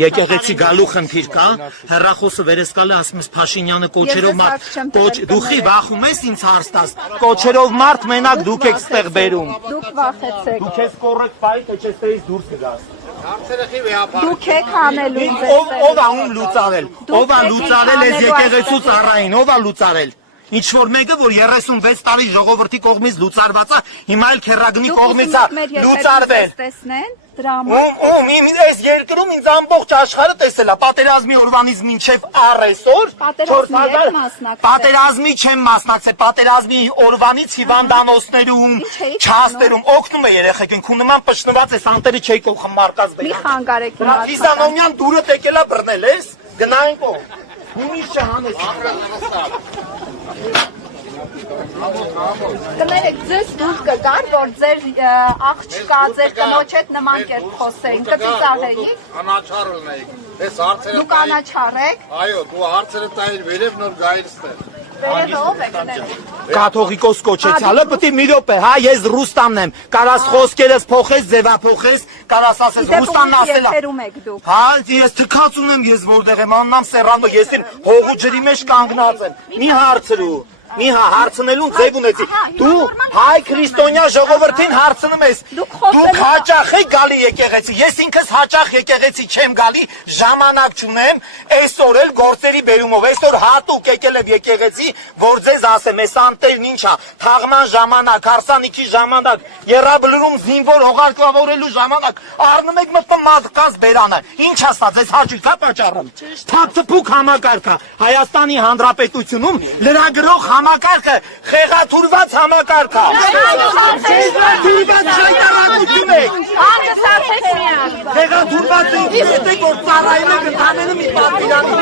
Եկեղեցի գալու խնդիր կա, հեռախոսը վերեսկալը ասում ես Փաշինյանը կոչերով մարդ, դուխի վախում ես ինձ հարց տաս, կոչերով մարդ մենակ դուք եք ստեղ բերում։ Դուք վախեցեք։ Դուք ես կորեկտ բայ, թե չես տերից դուրս կգաս։ Դուք եք հանելու ձեզ։ Ով ա ում լուծարել, ով ա լուծարել ես եկեղեցու ծառային, ով ա լուծարել։ Ինչ որ մեկը, որ 36 տարի ժողովրդի կողմից լուծարված է, հիմա էլ քերագնի կողմից է լուծարվել։ Ում այս երկրում ինձ ամբողջ աշխարհը տեսել է, պատերազմի օրվանից մինչև առեսօր, պատերազմի չեմ մասնակցել, պատերազմի օրվանից հիվանդանոցներում, չհաստերում օգնում է երեխեքին, քու նման պշնված ես, անտերը չէի կողմ մարկած բերել։ Մի խանգարեք իմ Լիսանոմյան դուրը տեկելա բռնել ես, գնայինք ո։ Ումից չհանես։ Կներեք, ձեզ դուք կգար, որ ձեր աղջկա, ձեր կնոջ հետ նման կերպ խոսեին, կծիծաղեիք։ Անաչառ ունեիք, ես հարցերը Դուք անաչառ եք։ Այո, դու հարցերը տայիր վերև նոր գայր ստեղ։ Վերևը ով է կներեք։ Կաթողիկոս կոչեցյալը պտի մի րոպե, հա ես Ռուստամն եմ, կարաս խոսքերս փոխես, ձևափոխես, կարաս ասես Ռուստամն ասել է։ Հա, ես թքած ունեմ, ես որտեղ եմ, աննամ Սերանո, ես իմ հողու ջրի մեջ կանգնած եմ։ Մի հարցրու։ Մի հարցնելուն ձև ունեցի։ Դու հայ քրիստոնյա ժողովրդին հարցնում ես։ Դուք հաճախ եք գալի եկեղեցի։ Ես ինքս հաճախ եկեղեցի չեմ գալի, ժամանակ չունեմ, այսօր էլ գործերի բերումով։ Այսօր հատուկ եկել եմ եկեղեցի, որ ձեզ ասեմ, այս անտերն ինչ է, թաղման ժամանակ, հարսանիքի ժամանակ, երաբլուրում զինվոր հողարկավորելու ժամանակ, առնում եք մտնում մատկած բերանը։ Ինչ ասա, ձեզ հաճույք է պատճառում։ Թափթփուկ համակարգ է Հայաստանի Հանրապետությունում լրագրող համակարգը խեղաթուրված համակարգ է։ Խեղաթուրված շայտարակություն է։ Խեղաթուրված է, գիտեք որ ծառայում եք ընդամենը մի պատվիրանի։